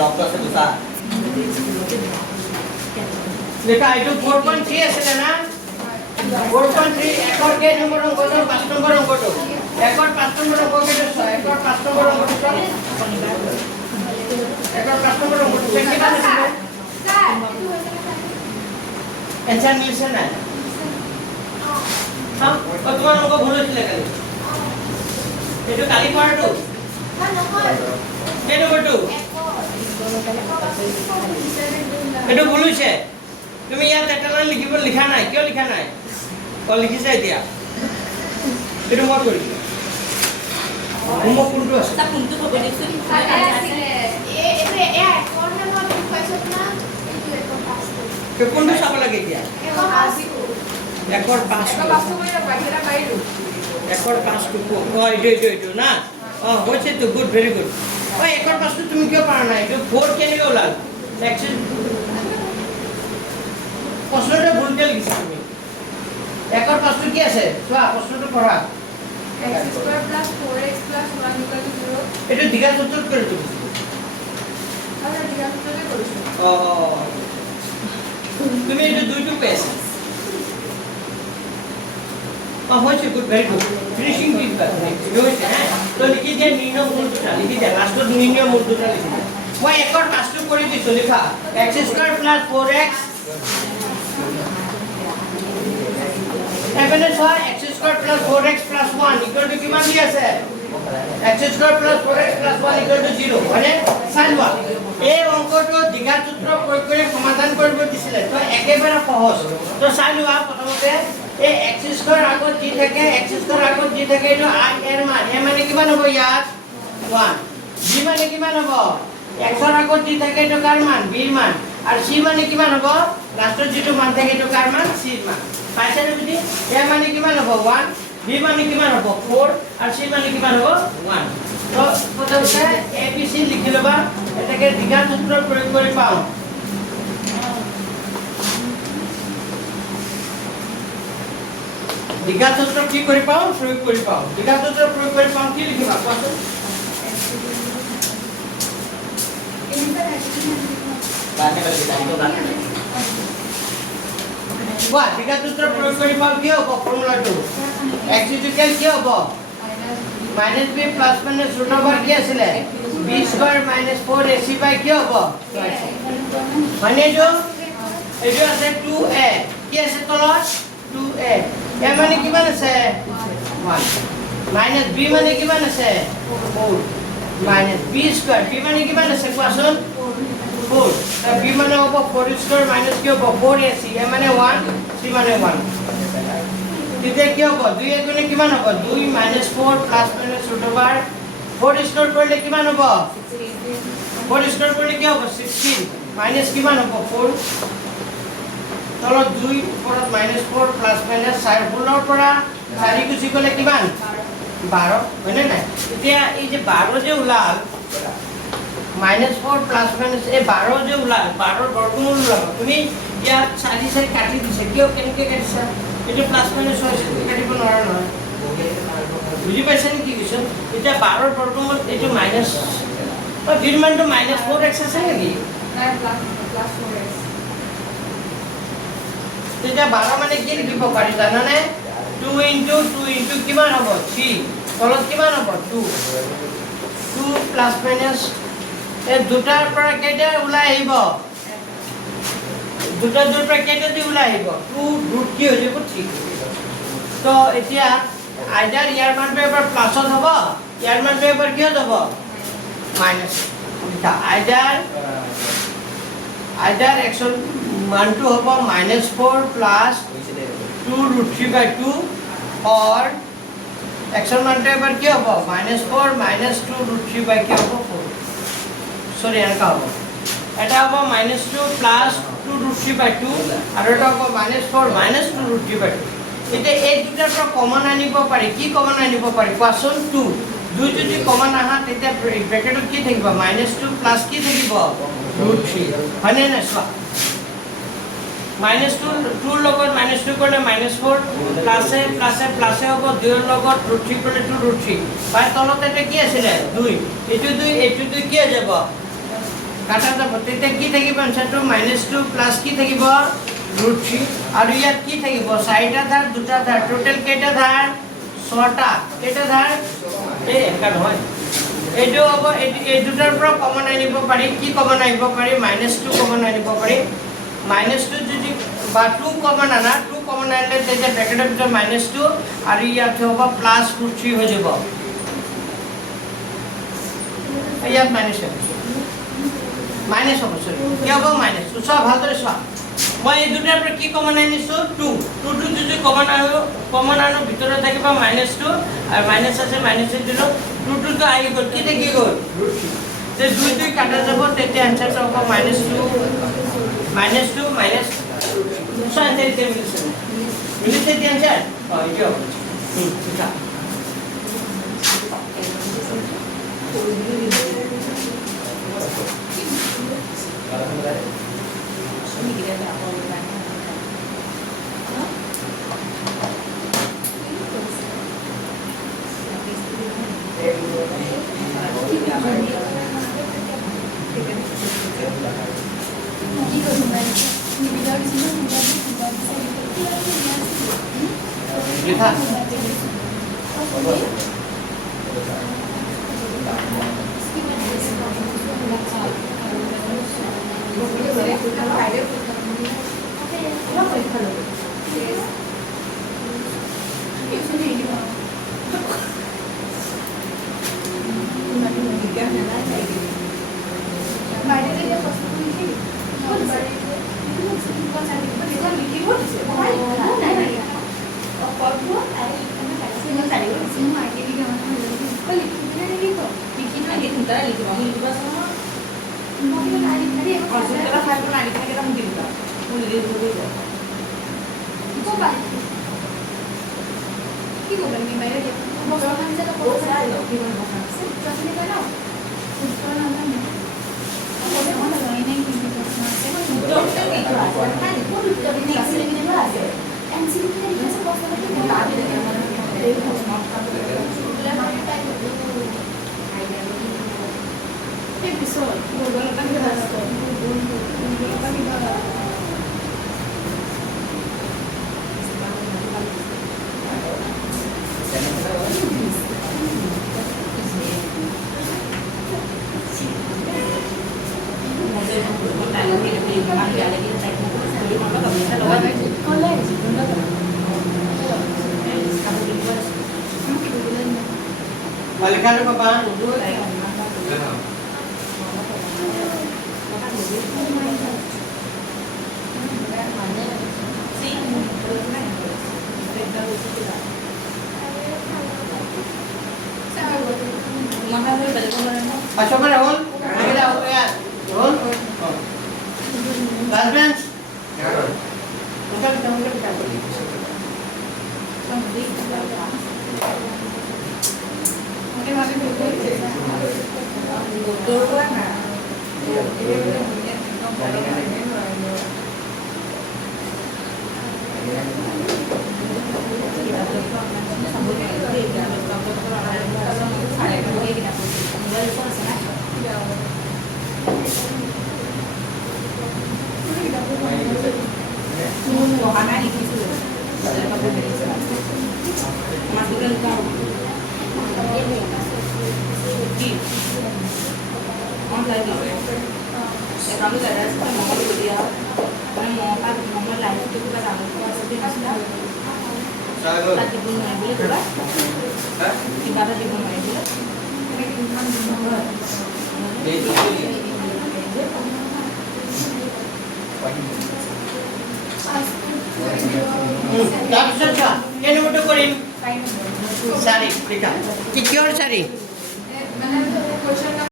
লকটো আছে দুটা লেখা এইটো 4.3 আছে না 4.3 একর কে নম্বর অঙ্কটো 5 নম্বর অঙ্কটো একর 5 নম্বর অঙ্ক কেটো একর 5 নম্বর অঙ্কটো একর 5 নম্বর অঙ্কটো কি আছে স্যার এনসার মিলছে না হ্যাঁ তোমার অঙ্ক ভুল হয়েছিল কালি এইটো কালি পড়াটো না নহয় কে নম্বর 2 এইটো ভুল হৈছে তুমি ইয়াত এটা লাইন লিখিব লিখা নাই কিয় লিখা নাই ও লিখিছে এতিয়া এইটো মই কৰিছো হোমৱৰ্ক কোনটো আছে তা কোনটো হ'ব দেখছোন আৰে আছে এ কোন নম্বৰ কৈছত না কোনটো চাব লাগে এতিয়া একর 5 একর 5 টুকু এইটো না হচ্ছে তো গুড ভেরি গুড একর 5 তুমি কিয় পাৰা নাই এইটো 4 কেনেকৈ ওলাল নেক্সট প্ৰশ্নটা ভুল কে লিখিছা তুমি একৰ 5 কি আছে চোৱা প্রশ্নটো পঢ়া x² + 4x + 1 = 0 এটা দ্বিঘাত সূত্র করে তুমি আমরা দ্বিঘাত সূত্রে করেছি তুমি এটা দুইটো পেয়েছো হচ্ছে good very good finishing this but হচ্ছে হ্যাঁ তো লিখি দিয়ে নির্ণয় মূলটা লিখি দিয়ে লাস্টত নির্ণয় মূলটা লিখি দিয়ে মই একর 5 করে দিছো লেখা x² + 4x এখানে হয় x² + 4x + 1 ইকুয়াল টু কিমান দি আছে x² + 4x + 1 0 মানে চাইলোৱা এই অঙ্কটো দ্বিঘাত সূত্ৰ প্ৰয়োগ কৰি সমাধান কৰিব দিছিলে তো একেবাৰে সহজ তো চাইলোৱা প্ৰথমতে এই x² আগত দি থাকে x² আগত দি থাকে এইটো i এর মান এ মানে কিমান হ'ব ইয়াত 1 b মানে কিমান হ'ব x ৰ আগত দি থাকে এইটো কাৰ মান b ৰ মান আৰু c মানে কিমান হ'ব লাষ্টত যেটো মান থাকে এইটো কাৰ মান c ৰ মান পাইছে নে বুজি এ মানে কিমান হ'ব 1 b মানে কিমান হ'ব 4 আৰু c মানে কিমান হ'ব 1 তো প্ৰথমতে a b c লিখি লবা এটাকে দ্বিঘাত সূত্ৰ প্ৰয়োগ কৰি পাও দ্বিঘাত সূত্ৰ কি কৰি পাও প্ৰয়োগ কৰি পাও দ্বিঘাত সূত্ৰ প্ৰয়োগ কৰি পাও কি লিখিবা কোৱাচোন বানে কৰি দাইটো বানে বা দ্বিঘাত সূত্ৰ প্ৰয়োগ কৰি পাও কি হ'ব ফর্মুলাটো x ইকুয়াল কি হ'ব minus b plus minus √ over কি আছিল b স্কয়ার মাইনাস 4ac বাই কি হ'ব মানে এইটো আছে 2a কি আছে তলত 2a এ মানে কিমান আছে 1 মাইনাস b মানে কিমান আছে 4 মাইনাস b স্কয়ার b মানে কিমান আছে কোৱাচোন 4 b মানে হ'ব 4 স্কয়ার মাইনাস কি হ'ব 4ac এ মানে 1 c মানে 1 তেতিয়া কি হ'ব 2 এ গুণে কিমান হ'ব 2 - 4 প্লাস মাইনাস √ ওভার 4 স্কয়ার কৰিলে কিমান হ'ব 4 স্কয়াৰ কৰিলে কি হ'ব 16 মাইনাস কিমান হ'ব 4 তলত 2 ওপৰত -4 প্লাস মাইনাস 4 গুণৰ পৰা 4 গুচি গলে কিমান 12 হয়নে নাই এতিয়া এই যে 12 যে ওলাল -4 প্লাস মাইনাস এই 12 যে ওলাল 12 বর্গমূল ওলাল তুমি ইয়াত 4 4 কাটি দিছে কিয় কেনেকৈ কাটিছা এটা প্লাস মাইনাস হয় কাটিব নোৱাৰা নহয় বুজি পাইছা নেকি কিছু এটা 12 বৰ্গমূল এইটো মাইনাস ডিৰমানটো -4x আছে নেকি প্লাস 4x তেতিয়া 12 মানে কি লিখিব পাৰি জানানে 2 * 2 * কিমান হ'ব 3 তলত কিমান হ'ব 2 2 প্লাস মাইনাস এই দুটাৰ পৰা কেইটা ওলাই আহিব দুটাৰ পৰা কেইটা দি ওলাই আহিব 2 ৰুট কি হৈ যাব 3 তো এতিয়া আইদাৰ ইয়াৰ মানটো এবাৰ প্লাসত হ'ব ইয়াৰ মানটো এবাৰ কি হ'ব মাইনাস এটা আইদাৰ x ৰ মানটো হ'ব -4 প্লাস 2 √3 / 2 or x ৰ মানটো এবাৰ কি হ'ব -4 - 2 √3 / কি হ'ব 4 সরি এনেকা হ'ব এটা হ'ব -2 প্লাস 2 √3 / 2 আৰু এটা হ'ব -4 - 2 √3 / 2 এতিয়া এই দুটাৰ পৰা কমন আনিব পাৰি কি কমন আনিব পাৰি কোৱাচোন 2 দুই যদি কমন আহা তেতিয়া ব্ৰেকেটত কি থাকিব -2 প্লাস কি থাকিব √3 হয়নে নাই চোৱা -2 লগত -2 কৰিলে -4 প্লাছে প্লাছে প্লাছে হ'ব 2 ৰ লগত √3 কৰিলে 2√3 বাই তলত এটা কি আছিলে 2 এইটো 2 এইটো 2 কি হৈ যাব কাটা যাব তেতিয়া কি থাকিব আনসাৰটো -2 প্লাস কি থাকিব √3 আৰু ইয়াত কি থাকিব চাৰিটা ধাৰ দুটা ধাৰ টোটাল কেইটা ধাৰ ছটা কেইটা ধাৰ এই একটা নহয় এইটো হ'ব এই দুটাৰ পৰা কমন আনিব পাৰি কি কমন আনিব পাৰি -2 কমন আনিব পাৰি -2 যদি বা 2 কমন আনা 2 কমন আনিলে তেতিয়া ব্ৰেকেটৰ ভিতৰত -2 আৰু ইয়াত হ'ব +√3 হৈ যাব ইয়াত মাইনাস হ'ব মাইনাস হ'ব সৰি কি হ'ব মাইনাস চোৱা ভালদৰে চোৱা মই এই দুটাৰ পৰা কি কমন আনিছো 2 2 যদি কমন আনো ভিতৰত থাকিব -2 আৰু মাইনাস আছে মাইনাস দিলো 2 তো আহি গ'ল কি থাকি গ'ল তে 2 2 কাটা যাব তেতিয়া আনসাৰটো হ'ব -2 মাইনাস সো আনসাৰ কি মিলিছে কি আনসাৰ এইটো হ'ব ঠিক আছে লিখা Balikan apa Pak? Pasokan Rahul? Kita ya. Rahul? Last bench? Ya. Kita Sari, Rika. Kick your Sari.